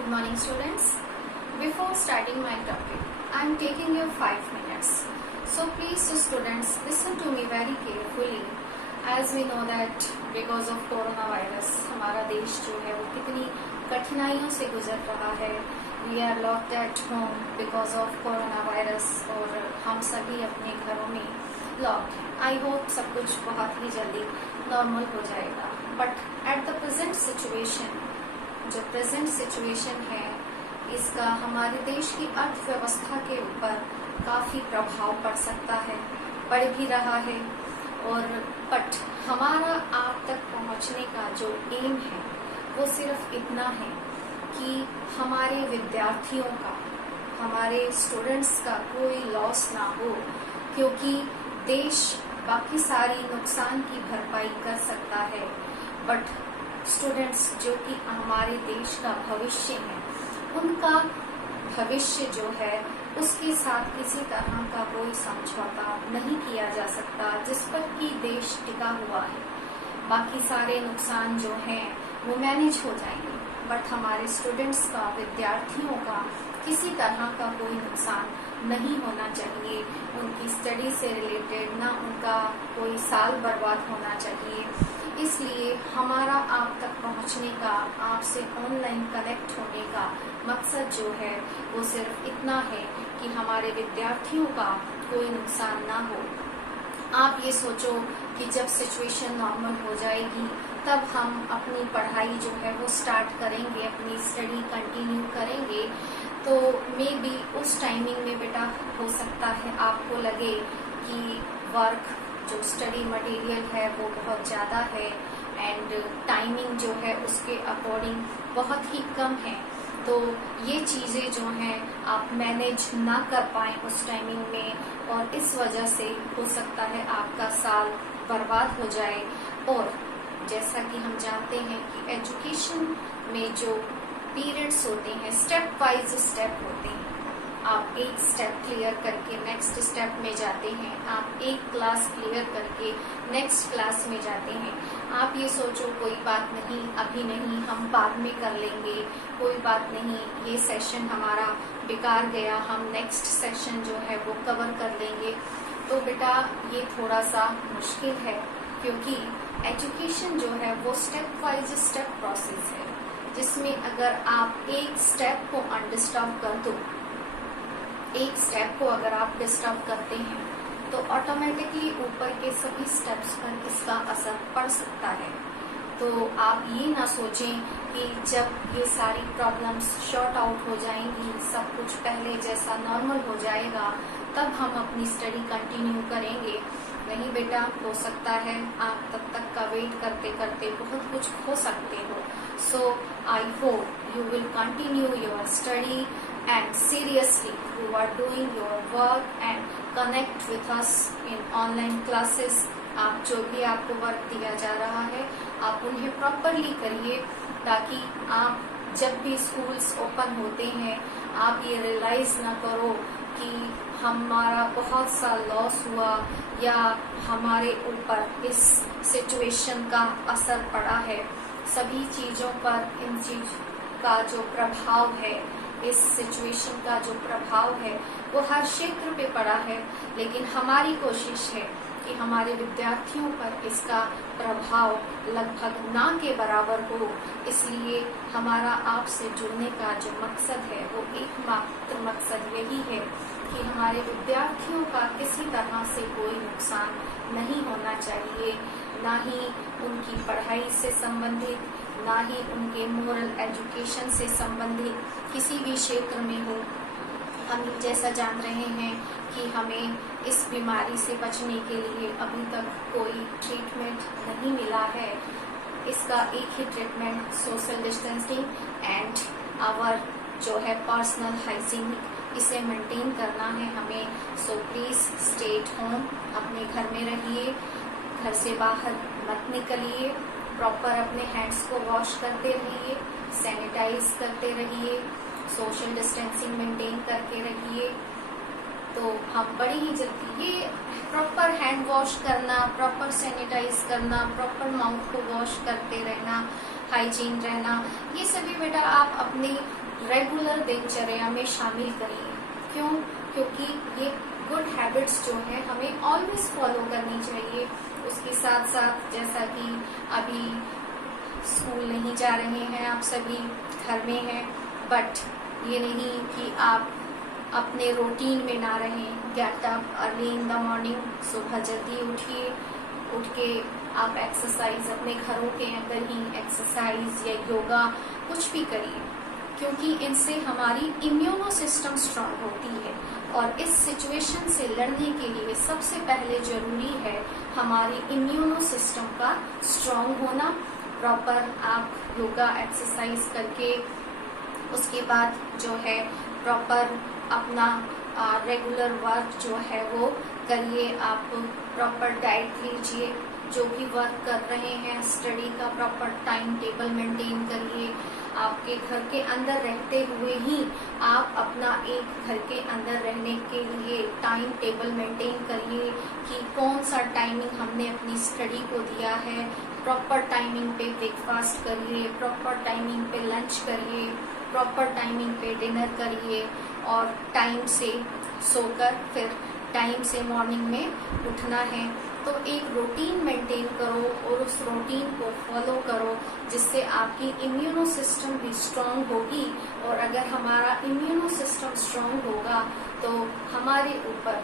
Good morning, students. Before starting my topic, I am taking your 5 minutes. So please, students, listen to me very carefully. As we know that because of coronavirus, हमारा देश जो है वो कितनी कठिनाइयों से गुजर रहा है. We are locked at home because of coronavirus और हम सभी अपने घरों में लॉक्ड हैं. I hope सब कुछ बहुत ही जल्दी नॉर्मल हो जाएगा. But at the present situation, जो प्रेजेंट सिचुएशन है इसका हमारे देश की अर्थव्यवस्था के ऊपर काफ़ी प्रभाव पड़ सकता है, पड़ भी रहा है. और बट हमारा आप तक पहुंचने का जो एम है वो सिर्फ इतना है कि हमारे विद्यार्थियों का, हमारे स्टूडेंट्स का कोई लॉस ना हो, क्योंकि देश बाकी सारी नुकसान की भरपाई कर सकता है, बट स्टूडेंट्स जो कि हमारे देश का भविष्य है, उनका भविष्य जो है उसके साथ किसी तरह का कोई समझौता नहीं किया जा सकता जिस पर कि देश टिका हुआ है. बाकी सारे नुकसान जो हैं वो मैनेज हो जाएंगे, बट हमारे स्टूडेंट्स का, विद्यार्थियों का किसी तरह का कोई नुकसान नहीं होना चाहिए. उनकी स्टडी से रिलेटेड ना उनका कोई साल बर्बाद होना चाहिए. इसलिए हमारा आप तक पहुंचने का, आपसे ऑनलाइन कनेक्ट होने का मकसद जो है वो सिर्फ इतना है कि हमारे विद्यार्थियों का कोई नुकसान ना हो. आप ये सोचो कि जब सिचुएशन नॉर्मल हो जाएगी तब हम अपनी पढ़ाई जो है वो स्टार्ट करेंगे, अपनी स्टडी कंटिन्यू करेंगे. तो मे बी उस टाइमिंग में बेटा हो सकता है आपको लगे कि वर्क, जो स्टडी मटेरियल है वो बहुत ज़्यादा है एंड टाइमिंग जो है उसके अकॉर्डिंग बहुत ही कम है. तो ये चीज़ें जो हैं आप मैनेज ना कर पाएँ उस टाइमिंग में, और इस वजह से हो सकता है आपका साल बर्बाद हो जाए. और जैसा कि हम जानते हैं कि एजुकेशन में जो पीरियड्स होते हैं, स्टेप वाइज स्टेप होते हैं. आप एक स्टेप क्लियर करके नेक्स्ट स्टेप में जाते हैं, आप एक क्लास क्लियर करके नेक्स्ट क्लास में जाते हैं. आप ये सोचो कोई बात नहीं, अभी नहीं, हम बाद में कर लेंगे, कोई बात नहीं, ये सेशन हमारा बेकार गया, हम नेक्स्ट सेशन जो है वो कवर कर लेंगे. तो बेटा ये थोड़ा सा मुश्किल है, क्योंकि एजुकेशन जो है वो स्टेप वाइज स्टेप प्रोसेस है, जिसमें अगर आप एक स्टेप को अनडिस्टर्ब कर दो, एक स्टेप को अगर आप डिस्टर्ब करते हैं तो ऑटोमेटिकली ऊपर के सभी स्टेप्स पर इसका असर पड़ सकता है. तो आप ये ना सोचें कि जब ये सारी प्रॉब्लम्स शॉर्ट आउट हो जाएंगी, सब कुछ पहले जैसा नॉर्मल हो जाएगा, तब हम अपनी स्टडी कंटिन्यू करेंगे. नहीं बेटा, हो सकता है आप तब तक का वेट करते करते बहुत कुछ खो सकते हो. So I hope you will continue your study and seriously you are doing your work and connect with us in online classes. आप जो भी आपको वर्क दिया जा रहा है आप उन्हें प्रॉपरली करिए, ताकि आप जब भी स्कूल्स ओपन होते हैं आप ये रियलाइज ना करो कि हमारा बहुत सा लॉस हुआ या हमारे ऊपर इस सिचुएशन का असर पड़ा है. सभी चीज़ों पर इन चीज का जो प्रभाव है, इस सिचुएशन का जो प्रभाव है वो हर क्षेत्र पे पड़ा है, लेकिन हमारी कोशिश है कि हमारे विद्यार्थियों पर इसका प्रभाव लगभग ना के बराबर हो. इसलिए हमारा आपसे जुड़ने का जो मकसद है वो एकमात्र मकसद यही है कि हमारे विद्यार्थियों का किसी तरह से कोई नुकसान नहीं होना चाहिए, ना ही उनकी पढ़ाई से संबंधित, ना ही उनके मोरल एजुकेशन से संबंधित किसी भी क्षेत्र में हो. हम जैसा जान रहे हैं कि हमें इस बीमारी से बचने के लिए अभी तक कोई ट्रीटमेंट नहीं मिला है. इसका एक ही treatment social distancing and our जो है पर्सनल हाइजीन, इसे मेंटेन करना है हमें. So please stay at home, अपने घर में रहिए, घर से बाहर मत निकलिए, प्रॉपर अपने हैंड्स को वॉश करते रहिए, सैनिटाइज करते रहिए, सोशल डिस्टेंसिंग मेंटेन करके रहिए. तो हम बड़ी ही जल्दी ये प्रॉपर हैंड वॉश करना, प्रॉपर सैनिटाइज करना, प्रॉपर माउथ को वॉश करते रहना हाइजीन रहना, ये सभी बेटा आप अपनी रेगुलर दिनचर्या में शामिल करिए। क्यों? क्योंकि ये गुड हैबिट्स जो है हमें ऑलवेज फॉलो करनी चाहिए। उसके साथ साथ जैसा कि अभी स्कूल नहीं जा रहे हैं, आप सभी घर में हैं, बट ये नहीं कि आप अपने रूटीन में ना रहें। Get up early in the morning, सुबह जल्दी उठिए, उठ के आप एक्सरसाइज अपने घरों के अंदर ही एक्सरसाइज या योगा कुछ भी करिए, क्योंकि इनसे हमारी इम्यूनो सिस्टम स्ट्रांग होती है। और इस सिचुएशन से लड़ने के लिए सबसे पहले जरूरी है हमारी इम्यूनो सिस्टम का स्ट्रांग होना। प्रॉपर आप योगा एक्सरसाइज करके उसके बाद जो है प्रॉपर अपना रेगुलर वर्क जो है वो करिए। आप प्रॉपर डाइट लीजिए, जो भी वर्क कर रहे हैं स्टडी का प्रॉपर टाइम टेबल मेंटेन करिए। आपके घर के अंदर रहते हुए ही आप अपना एक घर के अंदर रहने के लिए टाइम टेबल मेंटेन करिए कि कौन सा टाइमिंग हमने अपनी स्टडी को दिया है। प्रॉपर टाइमिंग पे ब्रेकफास्ट करिए, प्रॉपर टाइमिंग पे लंच करिए, प्रॉपर टाइमिंग पे डिनर करिए और टाइम से सोकर फिर टाइम से मॉर्निंग में उठना है। तो एक रूटीन मेंटेन करो और उस रूटीन को फॉलो करो, जिससे आपकी इम्यूनो सिस्टम भी स्ट्रांग होगी। और अगर हमारा इम्यूनो सिस्टम स्ट्रांग होगा तो हमारे ऊपर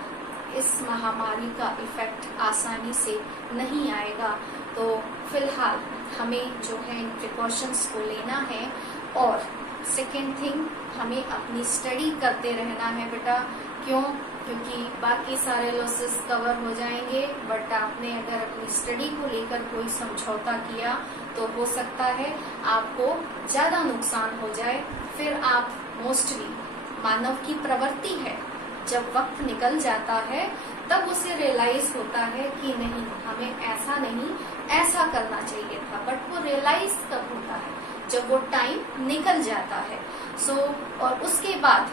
इस महामारी का इफेक्ट आसानी से नहीं आएगा। तो फिलहाल हमें जो है इन प्रिकॉशंस को लेना है। और सेकेंड थिंग, हमें अपनी स्टडी करते रहना है बेटा। क्यों? क्योंकि बाकी सारे लॉसेस कवर हो जाएंगे, बट आपने अगर अपनी स्टडी को लेकर कोई समझौता किया तो हो सकता है आपको ज्यादा नुकसान हो जाए। फिर आप मोस्टली, मानव की प्रवृत्ति है, जब वक्त निकल जाता है तब उसे रियलाइज होता है कि नहीं, हमें ऐसा नहीं ऐसा करना चाहिए था। बट वो रियलाइज कब होता है? जब वो टाइम निकल जाता है। और उसके बाद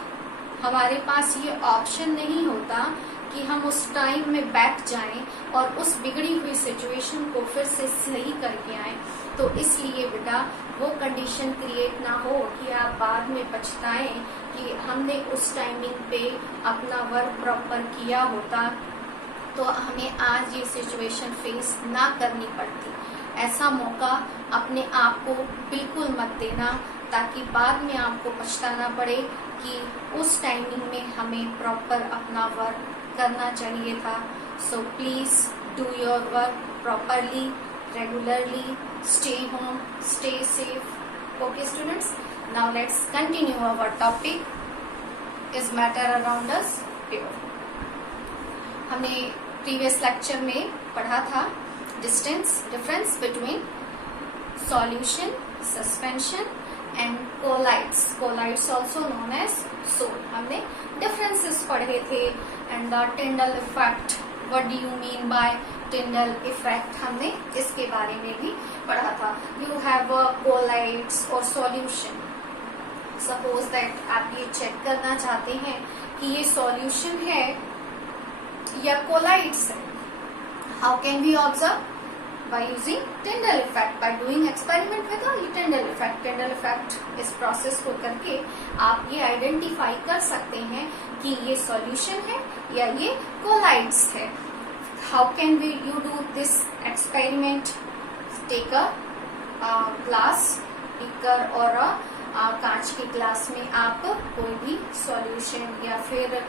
हमारे पास ये ऑप्शन नहीं होता कि हम उस टाइम में बैठ जाएं और उस बिगड़ी हुई सिचुएशन को फिर से सही करके आएं। तो इसलिए बेटा वो कंडीशन क्रिएट ना हो कि आप बाद में पछताएं कि हमने उस टाइमिंग पे अपना वर्क प्रॉपर किया होता तो हमें आज ये सिचुएशन फेस ना करनी पड़ती। ऐसा मौका अपने आप को बिल्कुल मत देना, ताकि बाद में आपको पछताना पड़े कि उस टाइमिंग में हमें प्रॉपर अपना वर्क करना चाहिए था। So please do your work properly, regularly, stay home, stay safe. Okay students, now let's continue our topic is matter around us. हमने प्रीवियस लेक्चर में पढ़ा था difference between solution, suspension and colloids also known as sol. हमने differences पढ़े थे। And the Tyndall effect, what do you mean by Tyndall effect, हमने इसके बारे में भी पढ़ा था। यू हैव कोलाइड्स और सॉल्यूशन। सपोज दैट आप ये चेक करना चाहते हैं कि ये सॉल्यूशन है या कोलाइड्स है। How can we observe? by using Tyndall effect, by doing experiment with the Tyndall effect. Tyndall effect इस प्रोसेस को करके आप ये आइडेंटिफाई कर सकते हैं कि ये सॉल्यूशन है या ये कोलाइड्स है। How can we you do this experiment? Take a glass, beaker और कांच के ग्लास में आप कोई भी सॉल्यूशन या फिर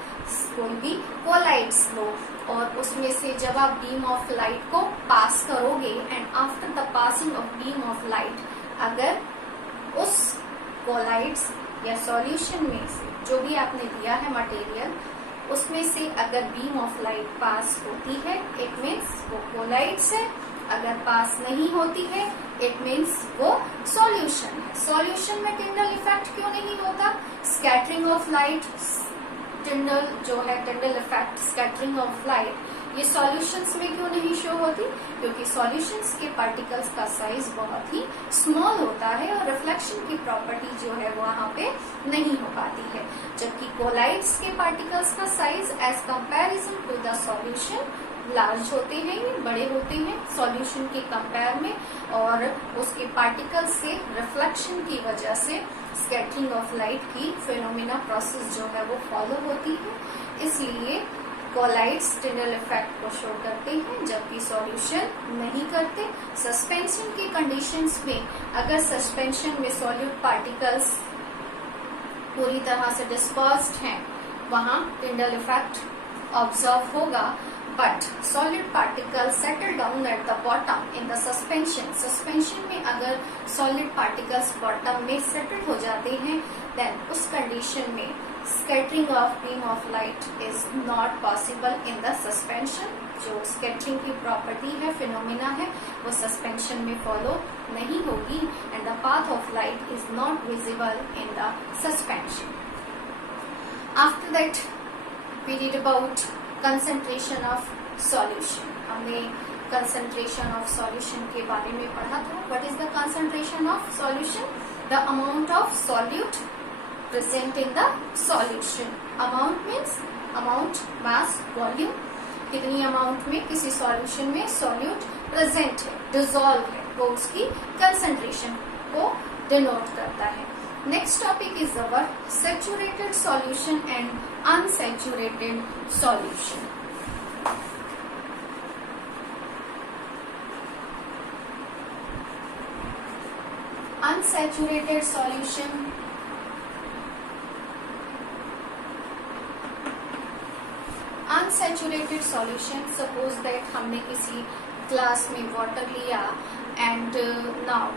कोई भी कोलाइड्स लो और उसमें से जब आप बीम ऑफ लाइट को पास करोगे and after the passing of beam of light, अगर उस कोलाइड्स या सॉल्यूशन में से जो भी आपने दिया है मटेरियल, उसमें से अगर बीम ऑफ लाइट पास होती है इट मीन्स वो कोलाइड्स है। अगर पास नहीं होती है इट मीन्स वो सॉल्यूशन है। सॉल्यूशन में टिंडल इफेक्ट क्यों नहीं होता? स्कैटरिंग ऑफ लाइट, टिंडल जो है Tyndall effect, scattering of light, ये सॉल्यूशंस में क्यों नहीं शो होती? क्योंकि सॉल्यूशंस के पार्टिकल्स का साइज बहुत ही स्मॉल होता है और रिफ्लेक्शन की प्रॉपर्टी जो है वहाँ पे नहीं हो पाती है। जबकि कोलाइड्स के पार्टिकल्स का size as comparison to the solution large होते हैं, ये बड़े होते हैं सॉल्यूशन के कंपेयर में, और उसके पार्टिकल से रिफ्लेक्शन की वजह से स्कैटरिंग ऑफ लाइट की फिनोमिना प्रोसेस जो है वो फॉलो होती है। इसलिए कोलाइड्स टिंडल इफेक्ट को शो करते हैं, जबकि सॉल्यूशन नहीं करते। सस्पेंशन की कंडीशंस में अगर सस्पेंशन में सॉल्यूट पार्टिकल्स पूरी तरह से डिस्पर्स्ड हैं, वहां टिंडल इफेक्ट ऑब्जर्व होगा, but solid particle settle down at the bottom in the suspension में अगर सॉलिड पार्टिकल्स बॉटम में सेटल हो जाते हैं, देन उस कंडीशन में scattering of beam of light is not possible in the suspension. जो स्कैटरिंग की प्रॉपर्टी है, फिनोमिना है, वो सस्पेंशन में फॉलो नहीं होगी, and the path of light is not visible in the suspension. After that we read about concentration of solution. हमने concentration of solution के बारे में पढ़ा था। What is the concentration of solution? The amount of solute present in the solution. Amount means amount, mass, volume, कितनी amount में किसी solution में सॉल्यूट प्रेजेंट है, डिसॉल्व है, वो उसकी कंसंट्रेशन को डिनोट करता है। Next topic is our saturated solution and unsaturated solution. Unsaturated solution unsaturated solution, suppose that हमने किसी ग्लास में वाटर लिया and now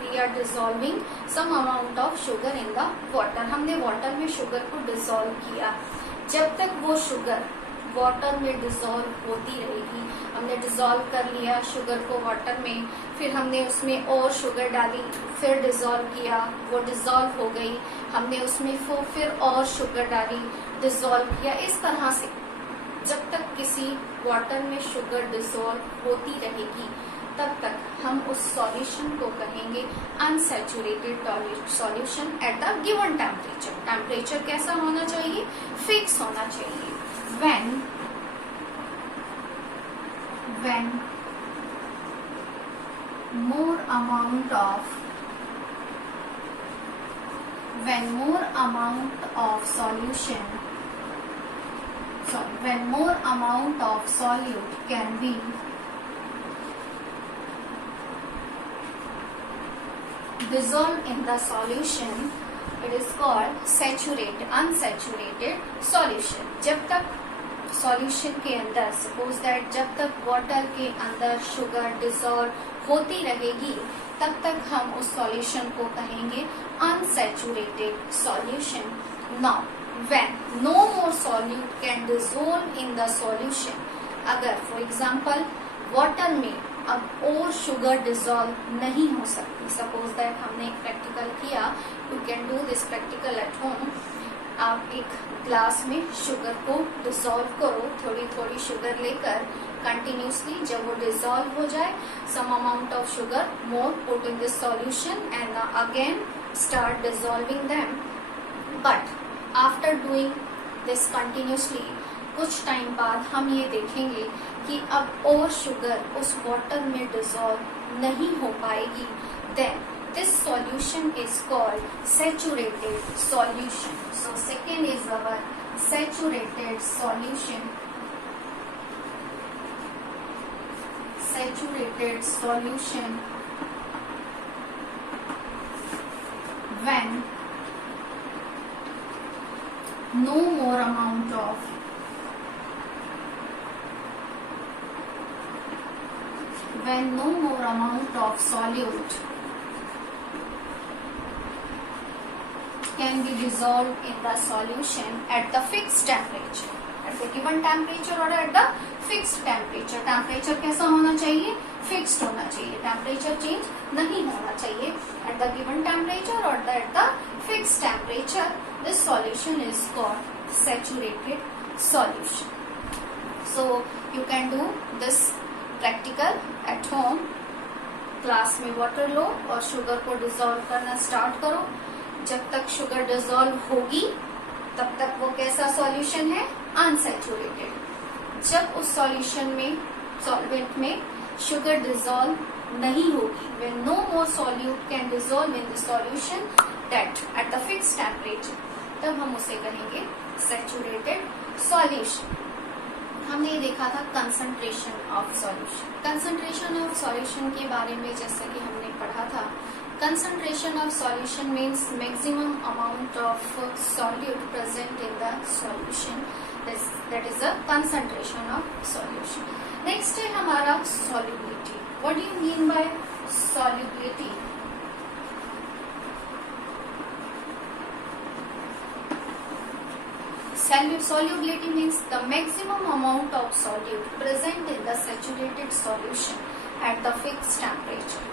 we are dissolving some amount of sugar in the water. हमने water में sugar को dissolve किया। जब तक वो शुगर वाटर में डिसॉल्व होती रहेगी, हमने डिसॉल्व कर लिया शुगर को वाटर में, फिर हमने उसमें और शुगर डाली, फिर डिसॉल्व किया, वो डिसॉल्व हो गई, हमने उसमें फिर और शुगर डाली, डिसॉल्व किया। इस तरह से जब तक किसी वाटर में शुगर डिसॉल्व होती रहेगी, तब तक हम उस सॉल्यूशन को कहेंगे unsaturated solution at the given temperature. Temperature कैसा होना चाहिए? फिक्स होना चाहिए। when more amount of solute can be dissolved in the solution, it is called unsaturated solution. जब तक सॉल्यूशन के अंदर, सपोज दैट जब तक वाटर के अंदर शुगर डिसॉल्व होती रहेगी, तब तक हम उस सॉल्यूशन को कहेंगे unsaturated solution. Now when no more solute can dissolve in the solution, अगर फॉर एग्जांपल वाटर में अब और शुगर डिसॉल्व नहीं हो सकती, सपोज दैट हमने एक प्रैक्टिकल किया, you can do this practical at home. आप एक ग्लास में शुगर को डिसॉल्व करो, थोड़ी थोड़ी शुगर लेकर कंटिन्यूसली, जब वो डिसॉल्व हो जाए, some amount of sugar more put in this solution and again start dissolving them. But after doing this continuously, कुछ टाइम बाद हम ये देखेंगे कि अब और शुगर उस वाटर में डिसॉल्व नहीं हो पाएगी, then this solution is called saturated solution. So second is our saturated solution. Saturated solution when no more amount of solute can be dissolved in the solution at the fixed temperature, at the given temperature or at the fixed temperature. Temperature कैसा होना चाहिए? Fixed होना चाहिए, temperature change नहीं होना चाहिए। at the given temperature or at the fixed temperature, this solution is called saturated solution. So you can do this practical at home. Class में water लो और शुगर को डिसॉल्व करना स्टार्ट करो। जब तक शुगर डिसॉल्व होगी, तब तक वो कैसा सॉल्यूशन है? अनसैचुरेटेड। जब उस सॉल्यूशन में, सॉल्वेंट में शुगर डिसॉल्व नहीं होगी, when no more solute can dissolve in the solution that at the fixed temperature, तब हम उसे कहेंगे सैचुरेटेड सॉल्यूशन। हमने ये देखा था concentration of solution. Concentration of solution के बारे में जैसा कि हमने पढ़ा था, concentration of solution means maximum amount of solute present in the solution, that is the concentration of solution. Next है हमारा solubility. What do you mean bye solubility? Solubility means the maximum amount of solute present in the saturated solution at the fixed temperature.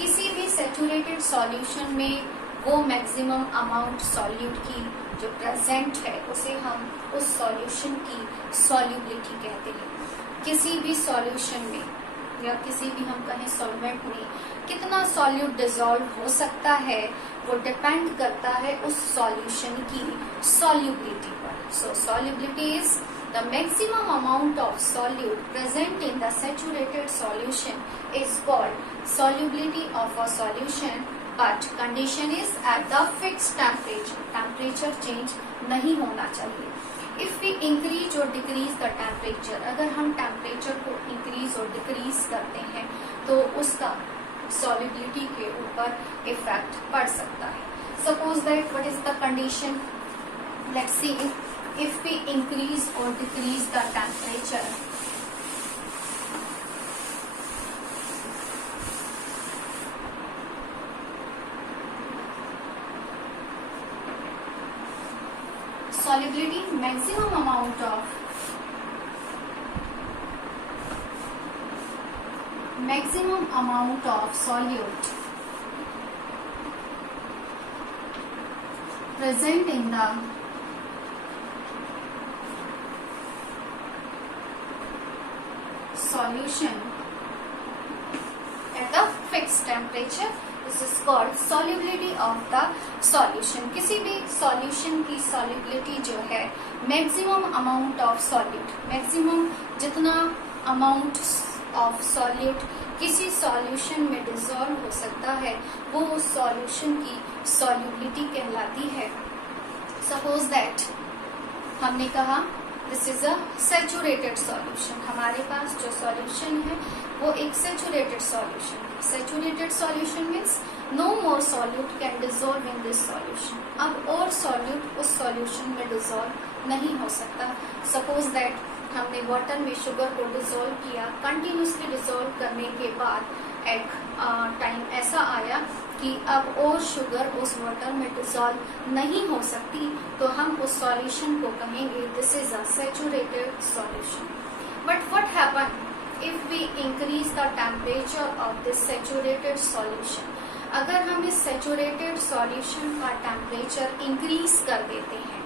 किसी भी saturated solution में वो maximum amount solute की जो present है उसे हम उस solution की solubility कहते हैं। किसी भी solution में या किसी भी हम कहें solvent में कितना solute dissolve हो सकता है वो depend करता है उस solution की solubility पर। So solubility is the maximum amount of solute present in the saturated solution is called solubility of a solution, but condition is at the fixed temperature. Temperature change नहीं होना चाहिए। If we increase or decrease the temperature, अगर हम temperature को increase और decrease करते हैं तो उसका solubility के ऊपर effect पड़ सकता है। Suppose that what is the condition? Let's see if we increase or decrease the temperature. Solubility, maximum amount of solute present in the solution at the fixed temperature, this is called solubility of the solution. किसी भी solution की solubility जो है maximum amount of solute, maximum जितना amount of solute किसी solution में dissolve हो सकता है वो उस solution की solubility कहलाती है। Suppose that हमने कहा this is a saturated solution, हमारे पास जो सॉल्यूशन है वो एक सैचुरेटेड सॉल्यूशन है। Saturated solution means no more solute can dissolve in this solution. अब और सॉल्यूट उस सॉल्यूशन में डिसॉल्व नहीं हो सकता। सपोज दैट हमने वाटर में शुगर को डिसॉल्व किया, कंटिन्यूसली डिसॉल्व करने के बाद एक टाइम ऐसा आया कि अब और शुगर उस वाटर में डिसॉल्व नहीं हो सकती, तो हम उस सॉल्यूशन को कहेंगे this is a saturated solution. But what happen if we increase the temperature of this saturated solution? अगर हम इस सैचुरेटेड सॉल्यूशन का टेम्परेचर इंक्रीज कर देते हैं,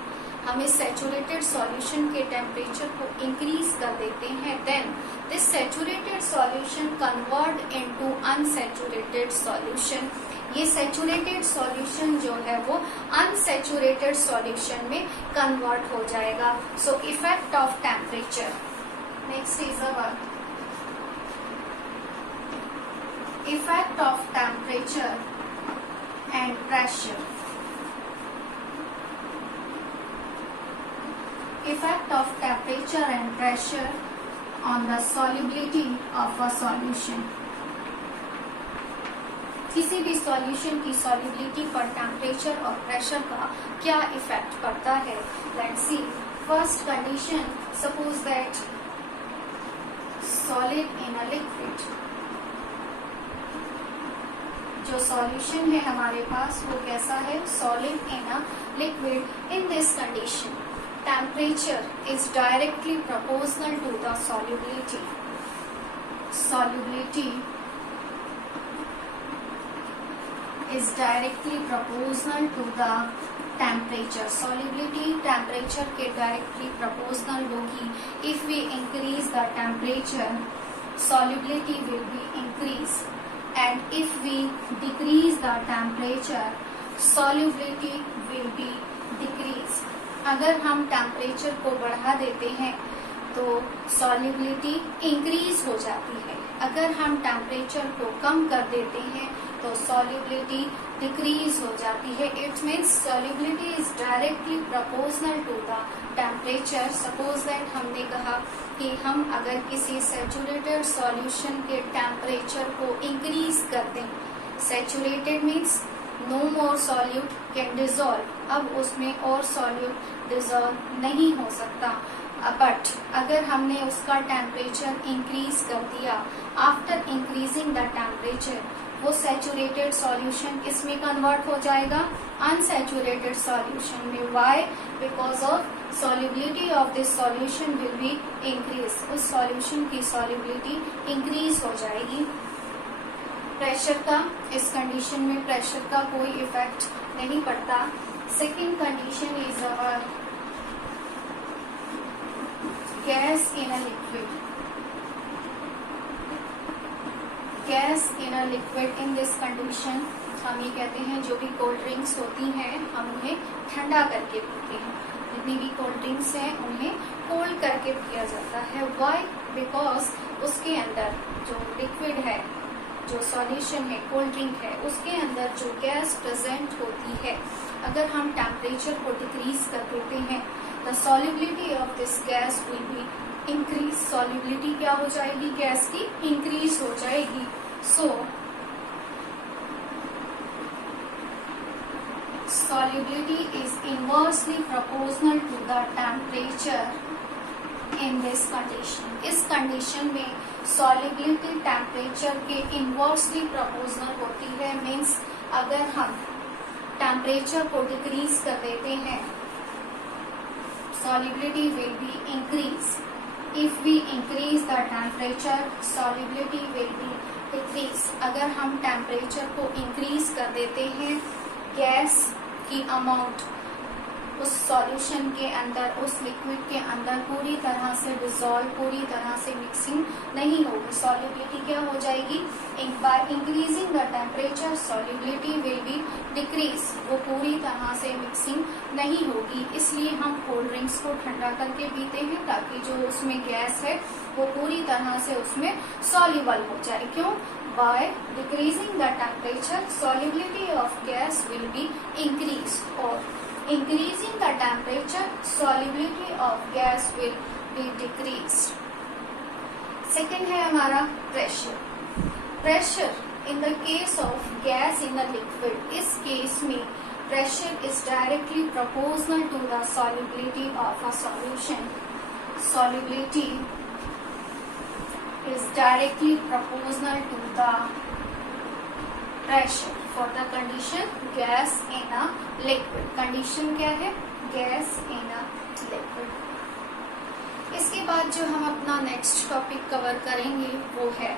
हम इस सैचुरेटेड सॉल्यूशन के टेम्परेचर को इंक्रीज कर देते हैं, then this saturated solution convert into unsaturated solution. ये सैचुरेटेड सॉल्यूशन जो है वो अनसैचुरेटेड सॉल्यूशन में कन्वर्ट हो जाएगा। So effect of temperature. Next is our effect of temperature and pressure. Effect of temperature and pressure on the solubility of a solution. किसी भी solution की सॉल्युबिलिटी पर टेम्परेचर और प्रेशर का क्या इफेक्ट पड़ता है? Let's see. First condition, suppose that solid in a liquid, जो सॉल्यूशन है हमारे पास वो कैसा है? Solid in a liquid. In this condition temperature is directly proportional to the solubility. Solubility is directly proportional to the temperature. Solubility temperature के directly proportional होगी। If we increase the temperature, solubility will be increased, and if we decrease the temperature, solubility will be decreased. अगर हम temperature को बढ़ा देते हैं तो solubility increase हो जाती है। अगर हम टेम्परेचर को कम कर देते हैं तो सॉल्युबिलिटी डिक्रीज हो जाती है। It means solubility is directly proportional to the temperature. Suppose that हमने कहा कि हम अगर किसी सैचुरेटेड सॉल्यूशन के टेम्परेचर को इंक्रीज कर दें, saturated means no more solute can dissolve, अब उसमें और सॉल्यूट डिजोल्व नहीं हो सकता। बट अगर हमने उसका टेम्परेचर इंक्रीज कर दिया, आफ्टर इंक्रीजिंग द टेम्परेचर वो सैचुरेटेड सॉल्यूशन किसमें कन्वर्ट हो जाएगा? अनसैचुरेटेड सॉल्यूशन में। Why? Because of solubility of this solution will be increase, उस सॉल्यूशन की सॉल्युबिलिटी इंक्रीज हो जाएगी। प्रेशर का, इस कंडीशन में प्रेशर का कोई इफेक्ट नहीं पड़ता। Second condition is gas in a liquid. Gas in a liquid, in this condition हम ये कहते हैं जो भी कोल्ड ड्रिंक्स होती हैं हम उन्हें ठंडा करके पीते हैं। जितनी भी कोल्ड ड्रिंक्स हैं उन्हें कोल्ड करके पिया जाता है। व्हाई? बिकॉज उसके अंदर जो लिक्विड है, जो सॉल्यूशन है, कोल्ड ड्रिंक है, उसके अंदर जो गैस प्रेजेंट होती है, अगर हम टेम्परेचर को डिक्रीज कर देते हैं the solubility of this gas will be increase. Solubility क्या हो जाएगी? गैस की इंक्रीज हो जाएगी। सो solubility is inversely proportional to the temperature in this condition. इस कंडीशन में solubility टेम्परेचर के इनवर्सली प्रोपोर्शनल होती है। मीन्स अगर हम टेम्परेचर को डिक्रीज कर देते हैं solubility will be increase. If we increase the temperature, solubility will be decrease. अगर हम टेम्परेचर को इंक्रीज कर देते हैं, गैस की अमाउंट उस सॉल्यूशन के अंदर, उस लिक्विड के अंदर पूरी तरह से डिसॉल्व, पूरी तरह से मिक्सिंग नहीं होगी। सॉल्युबिलिटी क्या हो जाएगी? By increasing the temperature solubility will be decrease, वो पूरी तरह से मिक्सिंग नहीं होगी। इसलिए हम कोल्ड ड्रिंक्स को ठंडा करके पीते हैं ताकि जो उसमें गैस है वो पूरी तरह से उसमें सॉल्युबल हो जाए। क्यों? By decreasing the temperature, solubility of gas will be increased, or increasing the temperature, solubility of gas will be decreased. Second है हमारा pressure. Pressure in the case of gas in a liquid, इस case में pressure is directly proportional to the solubility of a solution. Solubility is directly proportional to the pressure for the condition gas in a liquid. Condition क्या है? Gas in a liquid. इसके बाद जो हम अपना next topic cover करेंगे वो है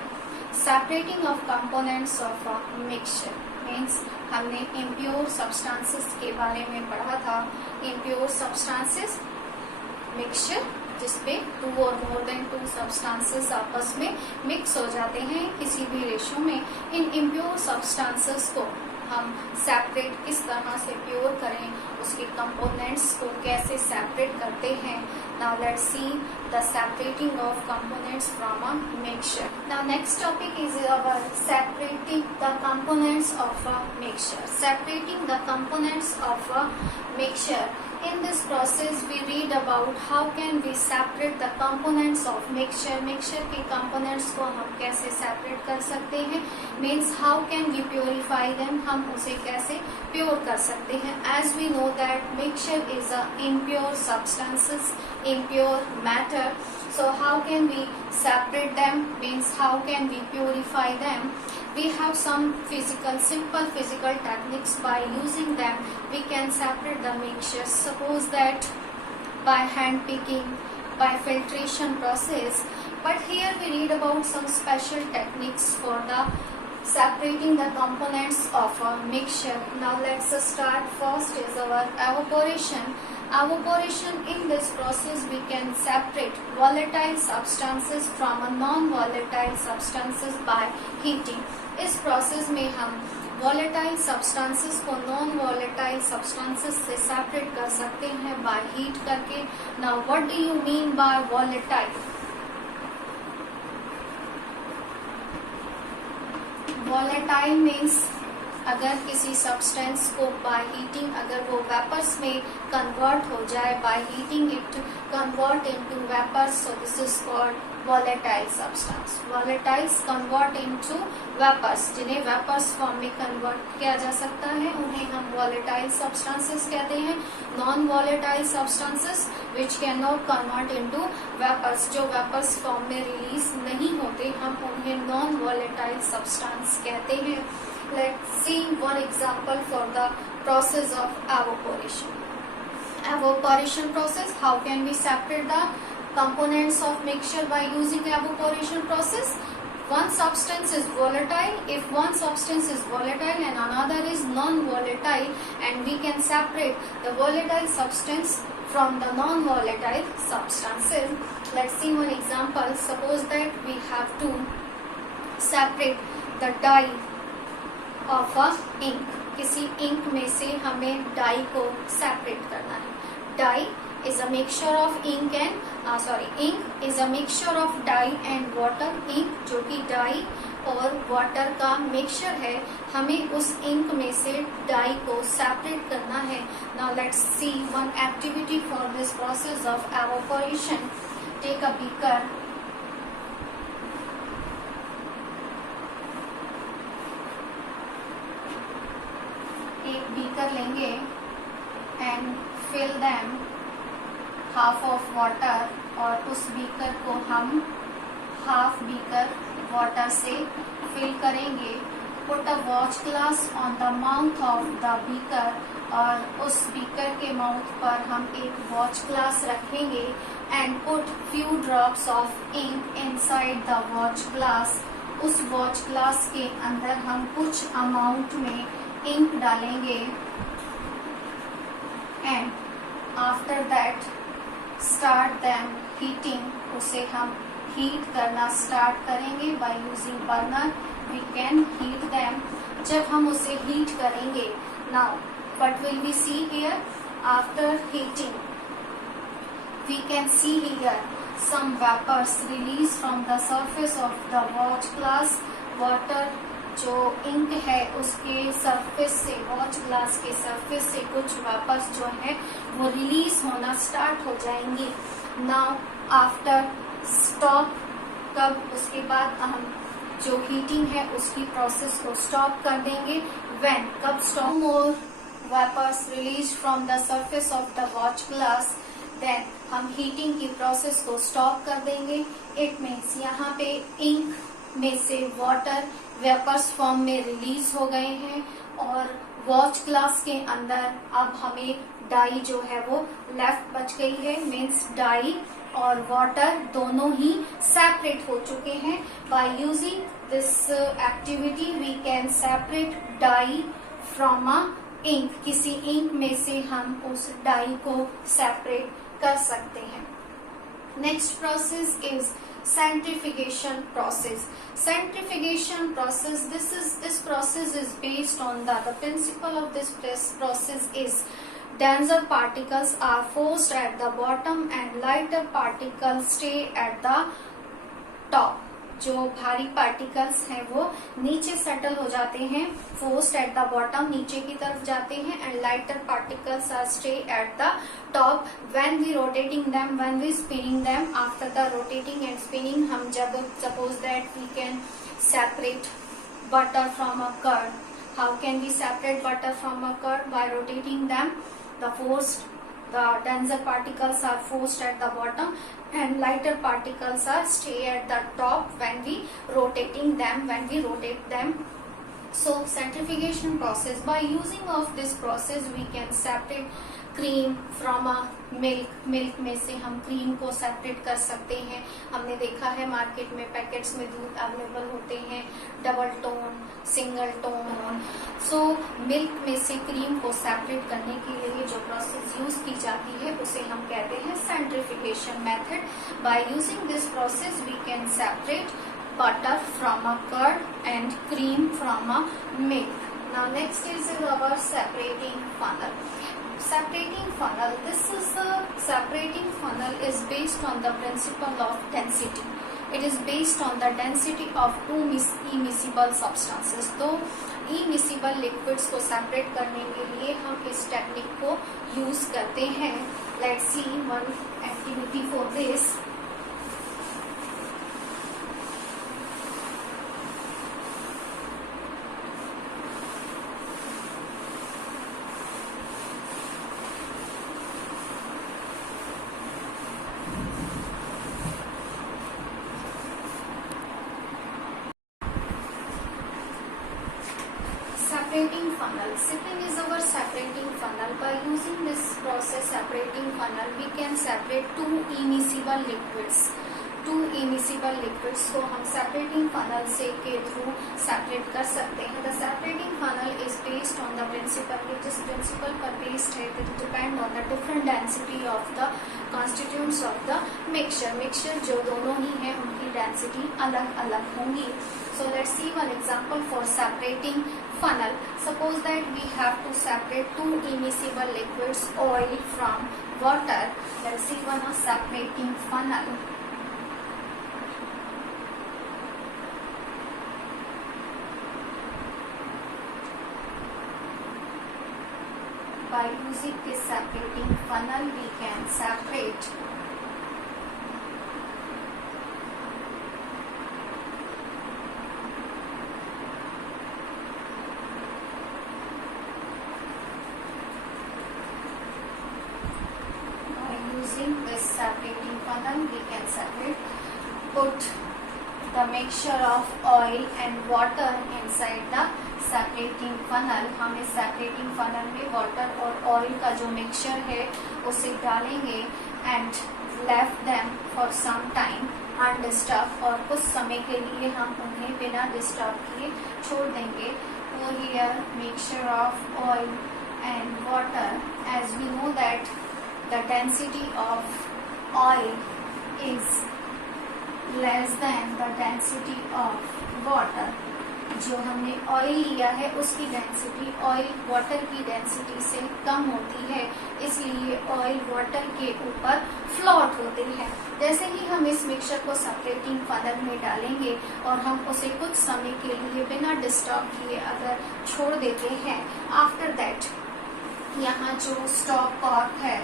separating of components of a mixture. Means हमने impure substances के बारे में पढ़ा था। impure substances mixture जिसपे 2 और मोर देन 2 सब्सटेंसेस आपस में मिक्स हो जाते हैं किसी भी रेशो में। इन इम्प्योर सब्सटेंसेस को हम सेपरेट किस तरह से प्योर करें, उसके कंपोनेंट्स को कैसे सेपरेट करते हैं। Now let's see the separating of components from a mixture. Now next topic is our separating the components of a mixture. Separating the components of a mixture, in this process we read about how can we separate the components of mixture. mixture के components को हम कैसे separate कर सकते हैं, means how can we purify them, हम उसे कैसे pure कर सकते हैं। as we know that mixture is a impure substances, impure matter, so how can we separate them, means how can we purify them. We have some simple physical techniques. By using them we can separate the mixtures. Suppose that by hand picking, by filtration process, but here we read about some special techniques for the separating the components of a mixture. Now let's start. First is our evaporation. Evaporation, in this process we can separate volatile substances from a non-volatile substances by heating. इस process में हम volatile substances को non volatile substances से separate कर सकते हैं by heat करके। Now what do you mean bye volatile? Volatile means अगर किसी सब्सटेंस को बाय हीटिंग, अगर वो वेपर्स में कन्वर्ट हो जाए, by heating it convert into vapours, so this is called volatile substance. Volatiles convert into vapours, जिन्हें वेपर्स फॉर्म में कन्वर्ट किया जा सकता है, उन्हें हम वॉलेटाइल सब्सटेंसेस कहते हैं। Non volatile substances which can not convert into vapours, जो वेपर्स फॉर्म में रिलीज नहीं होते, हम उन्हें नॉन वॉलेटाइल सब्सटेंस कहते हैं। Let's see one example for the process of evaporation. Evaporation process, how can we separate the components of mixture by using evaporation process? One substance is volatile. If one substance is volatile and another is non-volatile, and we can separate the volatile substance from the non-volatile substances. Let's see one example. Suppose that we have to separate the dye of a ink. किसी ink में से हमें dye को separate करना है। Dye is a mixture of ink and ink is a mixture of dye and water. Ink जो कि die और वाटर का मिक्सचर है, हमें उस इंक में से डाई को सेपरेट करना है। Now let's see one activity for this process of evaporation. Take a beaker, एक बीकर लेंगे and fill them half of water, और उस बीकर को हम हाफ बीकर वाटर से फिल करेंगे। Put a watch glass on the mouth of the beaker, और उस बीकर के माउथ पर हम एक वॉच ग्लास रखेंगे and put few drops of ink inside the watch glass. उस वॉच ग्लास के अंदर हम कुछ अमाउंट में इंक डालेंगे and after that start them heating. उसे हम हीट करना स्टार्ट करेंगे by using burner, we can heat them. जब हम उसे हीट करेंगे, now what will we see here? After heating we can see here some vapors release from the surface of the watch glass. water जो ink है उसके surface से, watch glass के surface से कुछ वेपर्स जो है वो रिलीज होना स्टार्ट हो जाएंगे। नाउ आफ्टर स्टॉप, कब? उसके बाद हम जो हीटिंग है उसकी प्रोसेस को स्टॉप कर देंगे। व्हेन, कब stop? More vapours release from the surface of the watch glass, then हम हीटिंग की प्रोसेस को स्टॉप कर देंगे। इट मीन्स यहाँ पे इंक में से वाटर वेपर्स फॉर्म में रिलीज हो गए हैं और वॉच ग्लास के अंदर अब हमें डाई जो है वो लेफ्ट बच गई है। मीन्स डाई और वाटर दोनों ही सेपरेट हो चुके हैं। By using this activity we can separate dye from a ink. किसी इंक में से हम उस डाई को सेपरेट कर सकते हैं। Next process is centrifugation process. Centrifugation process, this process is based on the principle of this process is denser particles are forced at the bottom and lighter particles stay at the top. जो भारी particles हैं वो नीचे settle हो जाते हैं, forced at the bottom, नीचे की तरफ जाते हैं, and lighter particles are stay at the top. When we rotating them, when we spinning them, after the rotating and spinning हम जब suppose that we can separate butter from a curd. How can we separate butter from a curd? By rotating them, the denser particles are forced at the bottom and lighter particles are stay at the top when we rotate them. So centrifugation process, by using of this process we can separate cream from a milk में से हम cream को separate कर सकते हैं। हमने देखा है मार्केट में पैकेट्स में दूध अवेलेबल होते हैं, double tone, single tone. So milk में से क्रीम को सेपरेट करने के लिए जो प्रोसेस यूज की जाती है उसे हम कहते हैं centrifugation method. By using this process we can separate butter from a curd and cream from a milk. Now next is our separating funnel. Separating funnel. This is the separating funnel is based on the principle of density. It is based on the density of two immiscible substances. तो immiscible liquids को separate करने के लिए हम इस technique को use करते हैं. Let's see one activity for this. Separating funnel. Sipping is our separating funnel. By using this process separating funnel, we can separate two immiscible liquids. To immiscible liquids को हम सेपरेटिंग फनल से के through separate कर सकते हैं. The separating funnel is based on the principle. ये जिस principle पर बेस्ड है it depend on the different density of the constituents of the mixture. Mixture जो दोनों ही है उनकी डेंसिटी अलग अलग होंगी. So let's see one example for separating funnel. Suppose that we have to separate two immiscible liquids, oil from water. Let's see one separating funnel. By using this separating funnel, we can separate put the mixture of oil and water inside the separating funnel. हम इस separating funnel में water और oil का जो mixture है उसे डालेंगे and left them for some time undisturbed. और कुछ समय के लिए हम उन्हें बिना disturb किए छोड़ देंगे. So here mixture of oil and water. As we know that the density of oil is less than the density of water. जो हमने ऑयल लिया है उसकी डेंसिटी ऑयल वाटर की डेंसिटी से कम होती है, इसलिए ऑयल वाटर के ऊपर फ्लोट होते हैं. जैसे ही हम इस मिक्सचर को सेपरेटिंग फनल में डालेंगे और हम उसे कुछ समय के लिए बिना डिस्टर्ब किए अगर छोड़ देते हैं, आफ्टर दैट यहाँ जो स्टॉप कॉर्क है,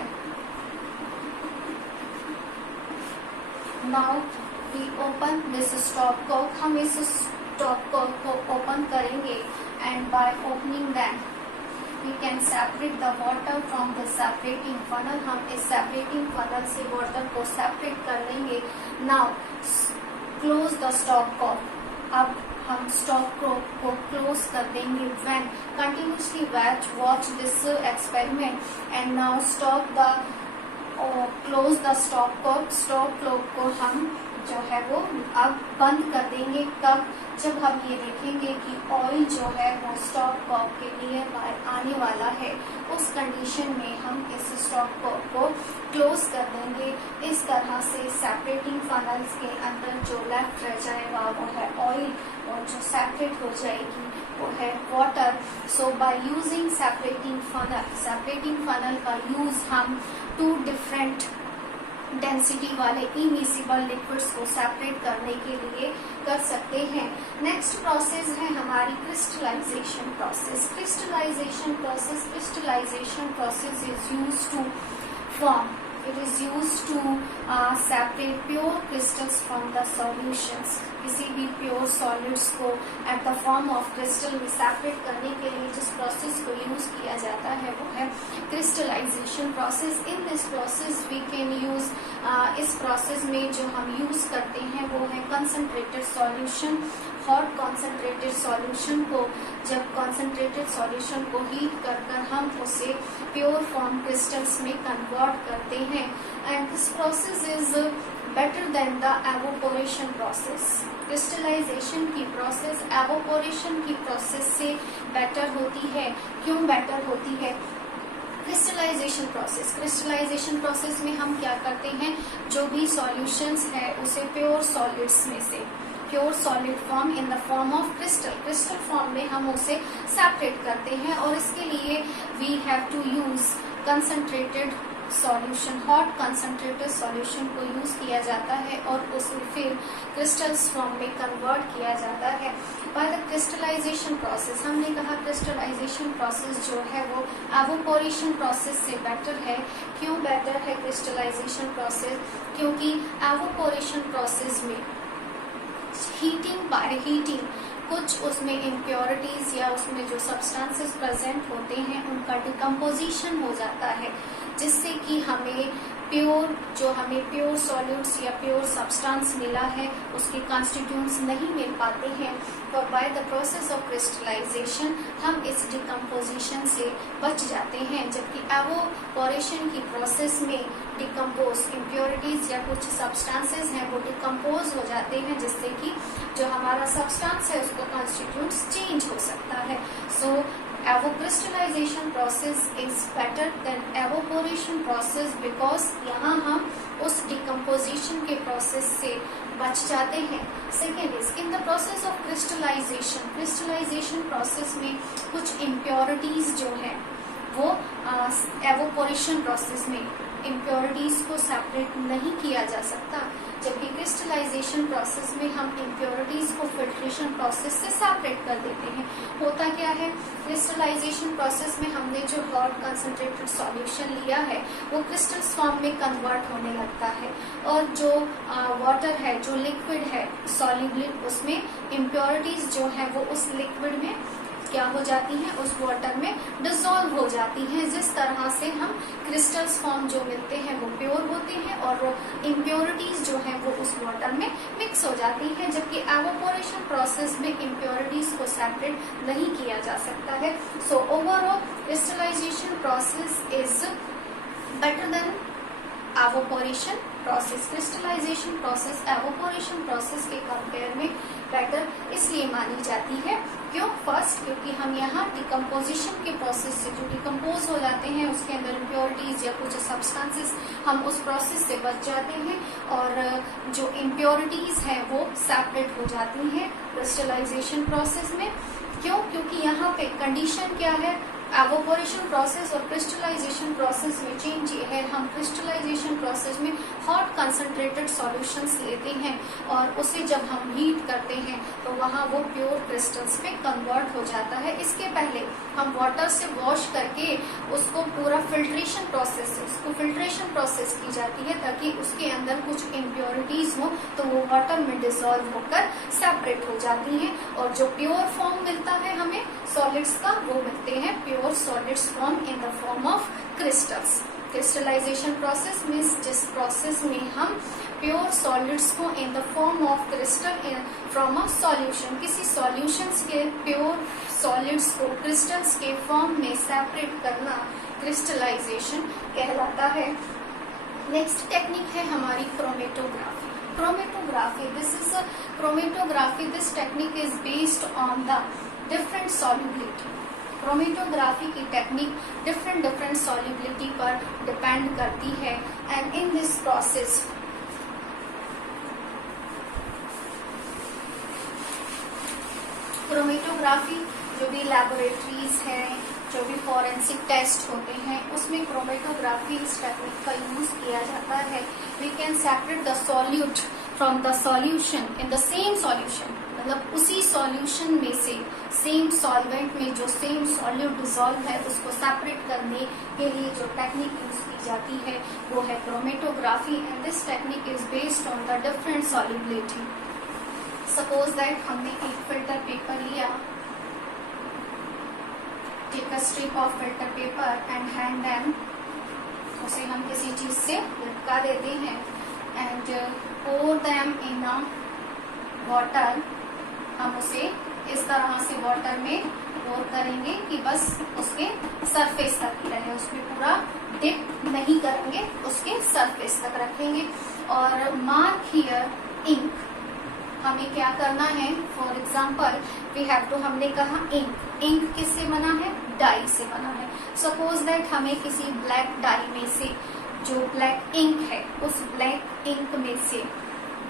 now we open this stop cork. हम इस स्टॉप कॉर्क को ओपन करेंगे and by opening that we can separate the water from the separating funnel. हम इस सेपरेटिंग फनल से वाटर को सेपरेट कर लेंगे. Now close the stop cork. अब हम स्टॉप कॉर्क को क्लोज कर देंगे. When continuously watch this experiment and now stop the close the stop cork. Stop cork को हम जो है वो अब बंद कर देंगे. कब? जब हम ये देखेंगे कि ऑयल जो है वो स्टॉप कॉर्क के नियर बाय आने वाला है. उस कंडीशन में हम इस स्टॉप कॉर्क को क्लोज कर देंगे. इस तरह से सेपरेटिंग फनल्स के अंदर जो लेफ्ट रह जाएगा वो है ऑयल और जो सेपरेट हो जाएगी वो है water. So by using separating funnel का यूज हम टू डिफरेंट डेंसिटी वाले इमिसिबल लिक्विड्स को सेपरेट करने के लिए कर सकते हैं. नेक्स्ट प्रोसेस है हमारी crystallisation process. Crystallisation process is used to form. It is used to separate pure crystals from the solutions. किसी भी pure solids को at the form of crystal में separate करने के लिए जिस process को use किया जाता है वो है crystallization process. In this process we can use इस process में जो हम use करते हैं वो है concentrated solution. Hot concentrated solution को जब कॉन्सेंट्रेटेड सॉल्यूशन को हीट कर हम उसे प्योर फॉर्म क्रिस्टल्स में कन्वर्ट करते हैं. And this process is better than the evaporation process. Crystallisation की प्रोसेस एवोपोरेशन की प्रोसेस से बेटर होती है. क्यों बेटर होती है? क्रिस्टलाइजेशन प्रोसेस में हम क्या करते हैं, जो भी सॉल्यूशंस है उसे प्योर सॉलिड्स में से pure solid form in the form of crystal form में हम उसे सेपरेट करते हैं, और इसके लिए we have to use concentrated solution, hot concentrated solution को यूज किया जाता है और उसे फिर क्रिस्टल्स फॉर्म में कन्वर्ट किया जाता है बाय द क्रिस्टलाइजेशन प्रोसेस। हमने कहा क्रिस्टलाइजेशन प्रोसेस जो है वो एवोपोरेशन प्रोसेस से बेटर है। क्यों बेटर है क्रिस्टलाइजेशन प्रोसेस? क्योंकि एवोपोरेशन प्रोसेस में हीटिंग, बाय हीटिंग कुछ उसमें इम्प्योरिटीज या उसमें जो सब्सटेंसेस प्रेजेंट होते हैं उनका डिकम्पोजिशन हो जाता है, जिससे कि हमें प्योर सॉल्यूट्स या प्योर सब्सटेंस मिला है उसके कॉन्स्टिट्यूएंट्स नहीं मिल पाते हैं। और by the process of crystallisation हम इस डिकम्पोजिशन से बच जाते हैं, जबकि एवोपोरेशन की प्रोसेस में डिकम्पोज इम्प्योरिटीज या कुछ सब्सटेंसेस हैं वो डिकम्पोज हो जाते हैं, जिससे कि जो हमारा सब्सटेंस है उसका कॉन्स्टिट्यूएंट्स चेंज हो सकता है। So crystallization process is better than evaporation process because यहाँ हम उस डिकम्पोजिशन के प्रोसेस से बच जाते हैं। Second is in the process of crystallisation process में कुछ इम्प्योरिटीज जो है वो एवोपोरेशन प्रोसेस में इम्प्योरिटीज को सेपरेट नहीं किया जा सकता, जबकि क्रिस्टलाइजेशन प्रोसेस में हम इम्प्योरिटीज को फिल्ट्रेशन प्रोसेस से सेपरेट कर देते हैं। होता क्या है, क्रिस्टलाइजेशन प्रोसेस में हमने जो हॉट कंसंट्रेटेड सॉल्यूशन लिया है वो क्रिस्टल्स फॉर्म में कन्वर्ट होने लगता है, और जो वाटर है, जो लिक्विड है सॉल्युबल, उसमें इम्प्योरिटीज जो है वो उस लिक्विड में क्या हो जाती हैं, उस वाटर में डिसॉल्व हो जाती हैं। जिस तरह से हम क्रिस्टल्स फॉर्म जो मिलते हैं वो प्योर होते हैं और इम्प्योरिटीज जो है वो उस वाटर में मिक्स हो जाती हैं, जबकि एवोपोरेशन प्रोसेस में इम्प्योरिटीज को सेपरेट नहीं किया जा सकता है। So overall crystallisation process is better than evaporation process. Crystallisation process evaporation process के कंपेयर में बेटर इसलिए मानी जाती है। क्यों? फर्स्ट, क्योंकि हम यहाँ डिकम्पोजिशन के प्रोसेस से जो डिकम्पोज हो जाते हैं उसके अंदर इम्प्योरिटीज या कुछ सब्सटेंसेस, हम उस प्रोसेस से बच जाते हैं और जो इम्प्योरिटीज है वो सेपरेट हो जाती हैं क्रिस्टलाइजेशन प्रोसेस में। क्यों? क्योंकि यहाँ पे कंडीशन क्या है, एवोपोरेशन प्रोसेस और क्रिस्टलाइजेशन प्रोसेस में चेंज ये है, हम क्रिस्टलाइजेशन प्रोसेस में हॉट कंसंट्रेटेड सॉल्यूशंस लेते हैं और उसे जब हम हीट करते हैं तो वहाँ वो प्योर क्रिस्टल्स में कन्वर्ट हो जाता है। इसके पहले हम वाटर से वॉश करके उसको पूरा फिल्ट्रेशन प्रोसेस की जाती है, ताकि उसके अंदर कुछ इम्प्योरिटीज हो तो वो वाटर में डिसॉल्व होकर सेपरेट हो जाती हैं, और जो प्योर फॉर्म मिलता है हमें सॉलिड्स का वो मिलते हैं pure solids form in the form of crystals. Crystallisation process means जिस प्रोसेस में हम प्योर सॉलिड्स को in the form of crystal from a solution, किसी सॉल्यूशंस के प्योर सॉलिड्स को क्रिस्टल्स के फॉर्म में सेपरेट करना क्रिस्टलाइजेशन कहलाता है। नेक्स्ट टेक्निक है हमारी chromatography. This technique is based on the different solubility. Chromatography की टेक्निक डिफरेंट सॉल्युबिलिटी पर डिपेंड करती है, and in this process chromatography जो भी लैबोरेटरीज हैं, जो भी फॉरेंसिक टेस्ट होते हैं उसमें क्रोमेटोग्राफी इस टेक्निक का यूज किया जाता है। We can separate the solute from the solution in the same solution, मतलब उसी सॉल्यूशन में से सेम सॉल्वेंट में जो सेम सॉल्यूट डिसॉल्व है उसको सेपरेट करने के लिए जो टेक्निक यूज की जाती है वो है chromatography, and this technique is based on the different solubility. Suppose that हमने एक फिल्टर पेपर लिया, take a strip of filter paper and hang them, उसे हम किसी चीज से लटका देते हैं and pour them in a water। हम उसे इस तरह से वाटर में पोर करेंगे कि बस उसके सरफेस तक ही रहे, उसमें पूरा डिप नहीं करेंगे, उसके सरफेस तक रखेंगे। और मार्क हियर इंक, हमें क्या करना है, for example we have to, हमने कहा इंक किससे बना है, डाई से बना है। सपोज दैट हमें किसी ब्लैक डाई में से, जो ब्लैक इंक है उस ब्लैक इंक में से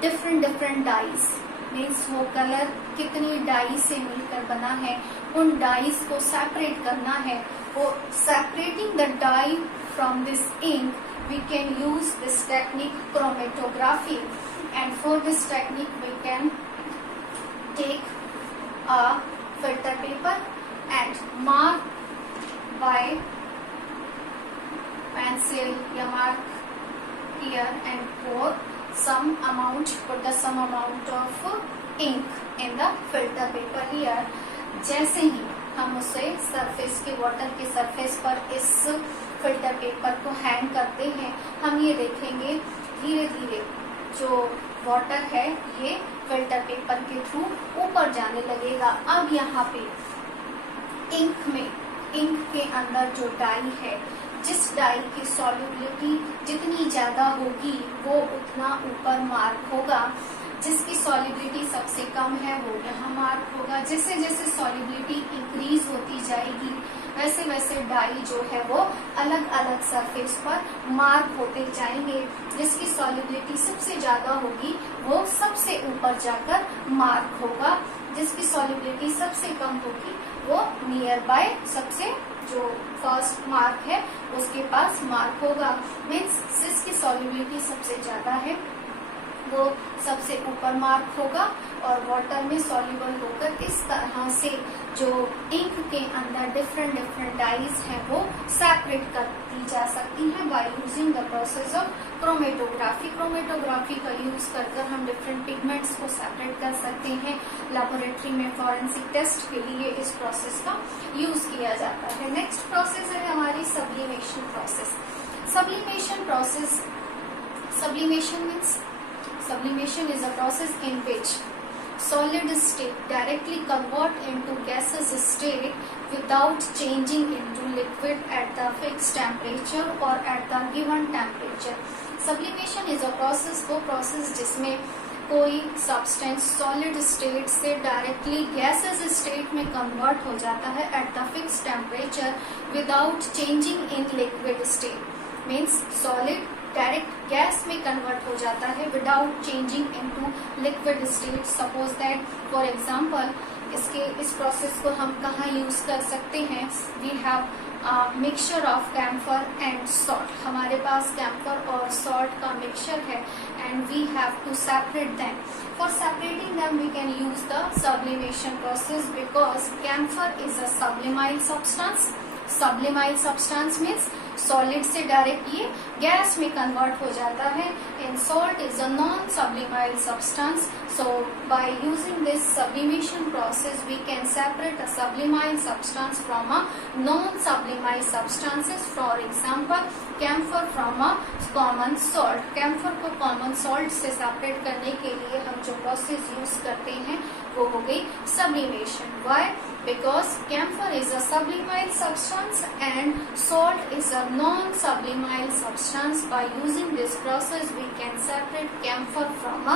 डिफरेंट डाइज मीन्स वो कलर कितनी डाई से मिलकर बना है, उन डाइज को सेपरेट करना है। वो separating the dye from this ink we can use this technique chromatography, and for this technique we can take a filter paper and mark by pencil या mark here and pour some amount, put the some amount of ink in the filter paper here। जैसे ही हम उसे surface के water के surface पर इस filter paper को hang करते हैं, हम ये देखेंगे धीरे धीरे जो वाटर है ये फिल्टर पेपर के थ्रू ऊपर जाने लगेगा। अब यहाँ पे इंक के अंदर जो डाई है, जिस डाई की सॉल्युबिलिटी जितनी ज्यादा होगी वो उतना ऊपर मार्क होगा, जिसकी सॉल्युबिलिटी सबसे कम है वो यहाँ मार्क होगा। जैसे जैसे सॉल्युबिलिटी इंक्रीज होती जाएगी वैसे वैसे डाई जो है वो अलग अलग सरफेस पर मार्क होते जाएंगे। जिसकी सॉल्युबिलिटी सबसे ज्यादा होगी वो सबसे ऊपर जाकर मार्क होगा, जिसकी सॉल्युबिलिटी सबसे कम होगी वो नियर बाय सबसे जो फर्स्ट मार्क है उसके पास मार्क होगा। मीन्स जिसकी सॉल्युबिलिटी सबसे ज्यादा है वो सबसे ऊपर मार्क होगा, और वाटर में सॉल्युबल होकर इस तरह से जो इंक के अंदर डिफरेंट डाइज हैं वो सेपरेट कर दी जा सकती हैं by using the process of chromatography. Chromatography का यूज कर हम डिफरेंट पिगमेंट्स को सेपरेट कर सकते हैं। लेबोरेटरी में फॉरेंसिक टेस्ट के लिए इस प्रोसेस का यूज किया जाता है। नेक्स्ट प्रोसेस है हमारी sublimation process. Sublimation is a process in which solid state directly convert into gaseous state without changing into liquid at the fixed temperature or at the given temperature। Sublimation is a process, वो process जिसमें कोई substance solid state से directly gases state में convert हो जाता है at the fix temperature without changing in liquid state. Means solid direct gas में convert हो जाता है without changing into liquid state. Suppose that for example इस प्रोसेस को हम कहाँ यूज कर सकते हैं। We have mixture of camphor and salt. हमारे पास कैम्फर और सॉल्ट का मिक्सचर है and we have to separate them. For separating them we can use the sublimation process because camphor is a sublimable substance. Sublimable substance means solid से direct ये gas में convert हो जाता है, and salt is a non sublimable substance. So by using this sublimation process we can separate a sublimable substance from a non sublimable substances. For example camphor from a common salt. Camphor को common salt से separate करने के लिए हम जो process use करते हैं वो हो गई sublimation. Why? Because camphor is a sublimate substance and salt is a non-sublimate substance. By using this process, we can separate camphor from a